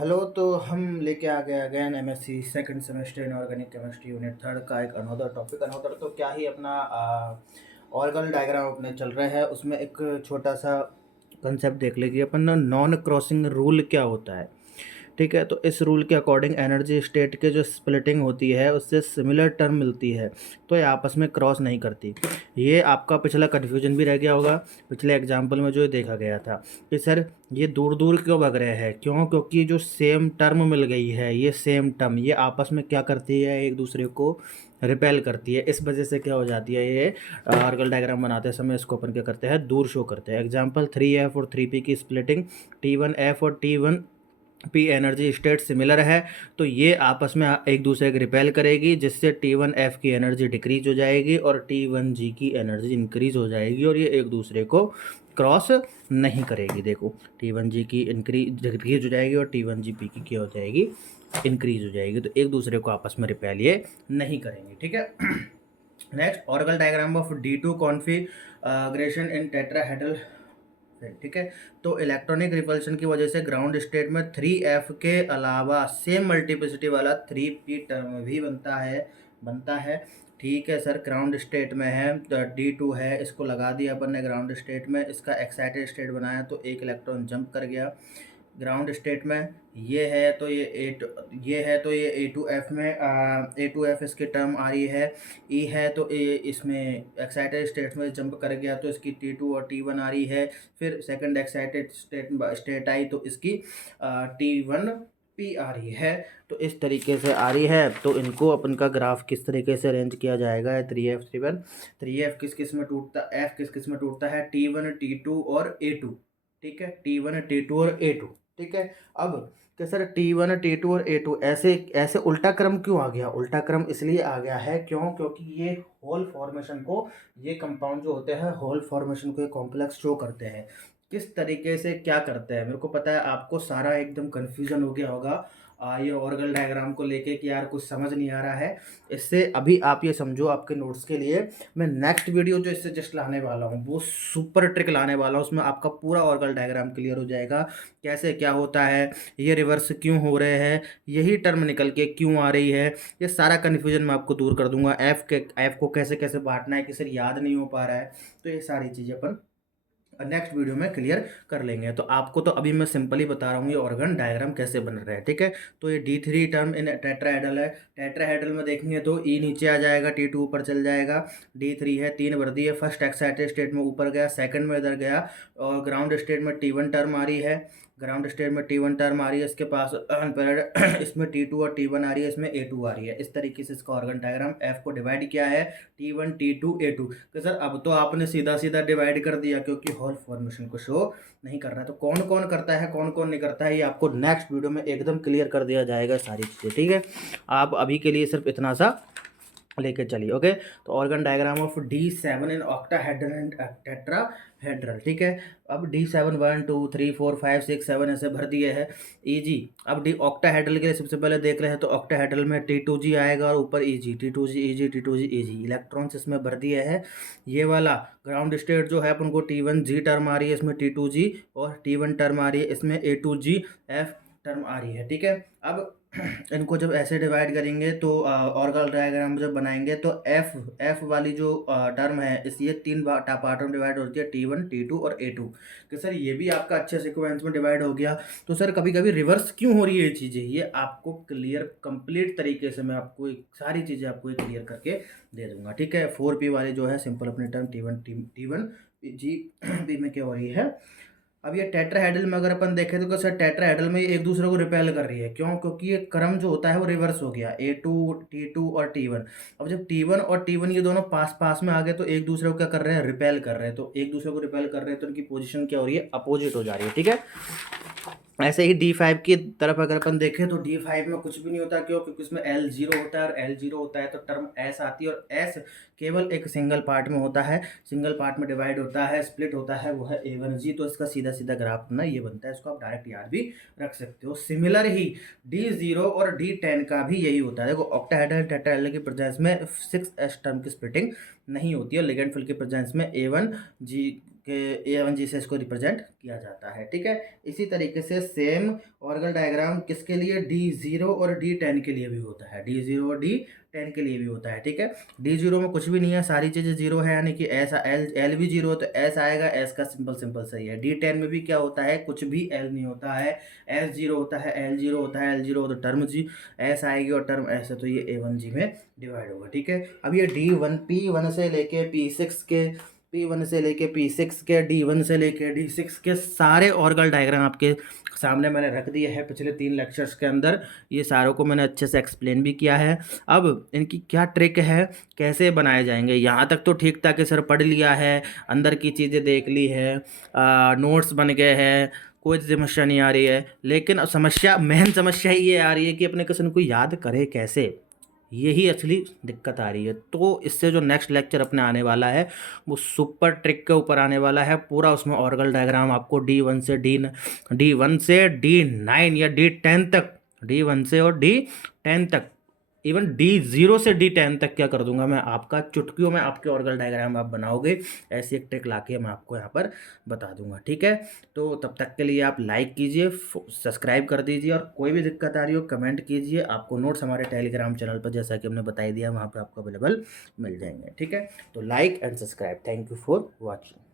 Hello. तो हम लेके आ गए again MSc second semester in organic chemistry unit third का एक अनोदर टॉपिक। अनोदर तो क्या ही अपना ऑर्गेनल डायग्राम अपने चल रहा है, उसमें एक छोटा सा कंसेप्ट देख लीजिए अपन। नॉन क्रॉसिंग रूल क्या होता है, ठीक है। तो इस रूल के अकॉर्डिंग एनर्जी स्टेट के जो स्प्लिटिंग होती है उससे सिमिलर टर्म मिलती है, तो ये आपस में क्रॉस नहीं करती। ये आपका पिछला कन्फ्यूजन भी रह गया होगा पिछले एग्जाम्पल में जो देखा गया था कि सर ये दूर दूर क्यों भाग रहे हैं, क्यों? क्योंकि जो सेम टर्म मिल गई है, ये सेम टर्म ये आपस में क्या करती है, एक दूसरे को रिपेल करती है। इस वजह से क्या हो जाती है, ये आर्गल डायग्राम बनाते समय इसको अपन क्या करते हैं, दूर शो करते हैं। एग्जाम्पल 3F और 3P की स्प्लिटिंग, T1F और T1P एनर्जी स्टेट सिमिलर है, तो ये आपस में एक दूसरे को रिपेल करेगी, जिससे T1F की एनर्जी डिक्रीज हो जाएगी और T1G की एनर्जी इंक्रीज हो जाएगी, और ये एक दूसरे को क्रॉस नहीं करेगी। देखो T1G की डिक्रीज हो जाएगी और T1GP की क्या हो जाएगी, इंक्रीज हो जाएगी, तो एक दूसरे को आपस में रिपेल ये नहीं करेंगे, ठीक है। Next, orbital diagram of D2 configuration in tetrahedral, ठीक है। तो इलेक्ट्रॉनिक रिपल्शन की वजह से ग्राउंड स्टेट में 3F के अलावा सेम मल्टीप्लिसिटी वाला 3P टर्म भी बनता है। ठीक है सर, ग्राउंड स्टेट में है तो D2 है, इसको लगा दिया अपन ने ग्राउंड स्टेट में, इसका एक्साइटेड स्टेट बनाया तो एक इलेक्ट्रॉन जंप कर गया ग्राउंड स्टेट में। ये है तो ये A2F में A2F इसकी टर्म आ रही है। E है तो इसमें एक्साइटेड स्टेट में जंप कर गया तो इसकी T2 और T1 आ रही है। फिर सेकंड एक्साइटेड स्टेट आई तो इसकी T1P आ रही है। तो इस तरीके से आ रही है, तो इनको अपन का ग्राफ किस तरीके से अरेंज किया जाएगा है 3F 3 3F किस किस में टूटता, F किस किस में टूटता है, T1 T2 और A2, ठीक है। T1 T2 और A2, ठीक है। अब कि सर T1 T2 और A2 ऐसे ऐसे उल्टा क्रम क्यों आ गया? उल्टा क्रम इसलिए आ गया है क्योंकि ये होल फॉर्मेशन को, ये कंपाउंड जो होते हैं होल फॉर्मेशन को, ये कॉम्प्लेक्स शो करते हैं। किस तरीके से क्या करते हैं, मेरे को पता है आपको सारा एकदम कंफ्यूजन हो गया होगा ये ऑर्गल डायग्राम को लेके कि यार कुछ समझ नहीं आ रहा है। इससे अभी आप ये समझो, आपके नोट्स के लिए मैं नेक्स्ट वीडियो जो इससे जस्ट लाने वाला हूँ वो सुपर ट्रिक लाने वाला हूँ, उसमें आपका पूरा ऑर्गल डायग्राम क्लियर हो जाएगा, कैसे क्या होता है, ये रिवर्स क्यों हो रहे हैं, यही टर्म निकल के क्यों आ रही है, ये सारा कन्फ्यूजन मैं आपको दूर कर दूंगा। एफ को कैसे कैसे बांटना है कि सर याद नहीं हो पा रहा है, तो ये सारी चीज़ें अपन नेक्स्ट वीडियो में क्लियर कर लेंगे। तो आपको तो अभी मैं सिंपली बता रहा हूँ ये ऑर्गन डायग्राम कैसे बन रहा है, ठीक है। तो ये D3 टर्म इन टेट्राहेड्रल है, टेट्राहेड्रल में देखेंगे तो E नीचे आ जाएगा, T2 ऊपर चल जाएगा, D3 है, 3 वर्दी है, फर्स्ट एक्साइटेड स्टेट में ऊपर गया, सेकंड में इधर गया, और ग्राउंड स्टेट में T1 टर्म आ रही है, ग्राउंड स्टेट में T1 टर्म आ रही है, इसके पास इसमें T2 और T1 आ रही है, इसमें A2 आ रही है। इस तरीके से इसका ऑर्गन डायग्राम F को डिवाइड किया है T1 T2 A2। तो सर अब तो आपने सीधा सीधा डिवाइड कर दिया क्योंकि होल फॉर्मेशन को शो नहीं कर रहा है। तो कौन कौन करता है कौन कौन नहीं करता है, ये आपको नेक्स्ट वीडियो में एकदम क्लियर कर दिया जाएगा सारी चीज़ें, ठीक है। आप अभी के लिए सिर्फ इतना सा लेके चलिए, ओके। तो organ diagram of D7 in octahedral and tetrahedral, ठीक है। अब D7 1 2 3 4 5 6 7 ऐसे भर दिए हैं EG। अब डी ऑक्टाहेड्रल के लिए सबसे पहले देख रहे हैं, तो ऑक्टाहेड्रल में T2G आएगा और ऊपर EG, T2G EG T2G EG electrons इसमें भर दिए हैं। ये वाला ग्राउंड स्टेट जो है अपन को T1G टर्म आ रही है, इसमें T2G और T1 टर्म आ रही है, इसमें A2GF टर्म आ रही है, ठीक है। अब इनको जब ऐसे डिवाइड करेंगे तो ऑर्गल डायग्राम जब बनाएंगे तो एफ वाली जो टर्म है इस ये 3 पार्टों में डिवाइड होती है, T1 T2 और A2। कि सर ये भी आपका अच्छे सीक्वेंस में डिवाइड हो गया, तो सर कभी कभी रिवर्स क्यों हो रही है ये चीज़ें, ये आपको क्लियर कंप्लीट तरीके से मैं आपको सारी चीज़ें आपको क्लियर करके दे दूंगा, ठीक है। 4P वाली जो है सिंपल अपनी टर्म T1 जी पी में क्या हो रही है। अब ये टेट्राहेड्रल में अगर अपन देखें तो सर टेट्राहेड्रल में ये एक दूसरे को रिपेल कर रही है, क्यों? क्योंकि ये क्रम जो होता है वो रिवर्स हो गया, A2 T2 और T1। अब जब T1 और T1 ये दोनों पास पास में आ गए तो एक दूसरे को क्या कर रहे हैं, रिपेल कर रहे हैं। तो एक दूसरे को रिपेल कर रहे हैं तो उनकी पोजीशन क्या हो रही है, अपोजिट हो जा रही है, ठीक है। ऐसे ही D5 की तरफ अगर अपन देखें तो D5 में कुछ भी नहीं होता, क्यों? क्योंकि इसमें L0 होता है, और L0 होता है तो टर्म S आती है, और S केवल एक सिंगल पार्ट में होता है, सिंगल पार्ट में डिवाइड होता है, स्प्लिट होता है, वो है A1G। तो इसका सीधा सीधा ग्राफ ना ये बनता है, इसको आप डायरेक्ट याद भी रख सकते हो। सिमिलर ही D0 और D10 का भी यही होता है। देखो ऑक्टाहेड्रल टेट्राहेड्रल की प्रेजेंस में 6s टर्म की स्प्लिटिंग नहीं होती है, लिगेंड फिल की प्रेजेंस में A1G के A1G से इसको रिप्रेजेंट किया जाता है। ठीक है, इसी तरीके से सेम ऑर्गन डायग्राम किसके लिए, D0 और D10 के लिए भी होता है, D0 और D10 के लिए भी होता है। ठीक है, D0 में कुछ भी नहीं है, सारी चीज़ें जीरो है, यानी कि ऐसा L भी जीरो है तो S आएगा, S का सिंपल सिंपल सही है। D10 में भी क्या होता है, कुछ भी L नहीं होता है, S जीरो होता है, L जीरो होता है, L जीरो हो तो टर्म जी S आएगी और टर्म S है तो ये A1G में डिवाइड होगा। ठीक है, अब ये D1 P1 से लेके P6 के P1 से लेके P6 के D1 से लेके D6 के सारे ऑर्गल डायग्राम आपके सामने मैंने रख दिए हैं पिछले 3 लेक्चर्स के अंदर। ये सारों को मैंने अच्छे से एक्सप्लेन भी किया है। अब इनकी क्या ट्रिक है, कैसे बनाए जाएंगे, यहाँ तक तो ठीक था कि सर पढ़ लिया है, अंदर की चीज़ें देख ली है, नोट्स बन गए हैं, कोई समस्या नहीं आ रही है। लेकिन अब समस्या, मेन समस्या ये आ रही है कि अपने क्वेश्चन को याद करे कैसे, यही असली दिक्कत आ रही है। तो इससे जो नेक्स्ट लेक्चर अपने आने वाला है वो सुपर ट्रिक के ऊपर आने वाला है पूरा। उसमें ऑर्गल डायग्राम आपको D1 से D9 या D10 तक, D1 से और D10 तक, इवन D0 से D10 तक क्या कर दूंगा मैं, आपका चुटकियों में आपके ऑर्गल डायग्राम आप बनाओगे, ऐसी एक ट्रिक लाके मैं आपको यहाँ पर बता दूंगा। ठीक है, तो तब तक के लिए आप लाइक कीजिए, सब्सक्राइब कर दीजिए, और कोई भी दिक्कत आ रही हो कमेंट कीजिए। आपको नोट्स हमारे टेलीग्राम चैनल पर, जैसा कि हमने बता ही दिया, वहाँ पर आपको अवेलेबल मिल जाएंगे। ठीक है, तो like and subscribe. Thank you for watching.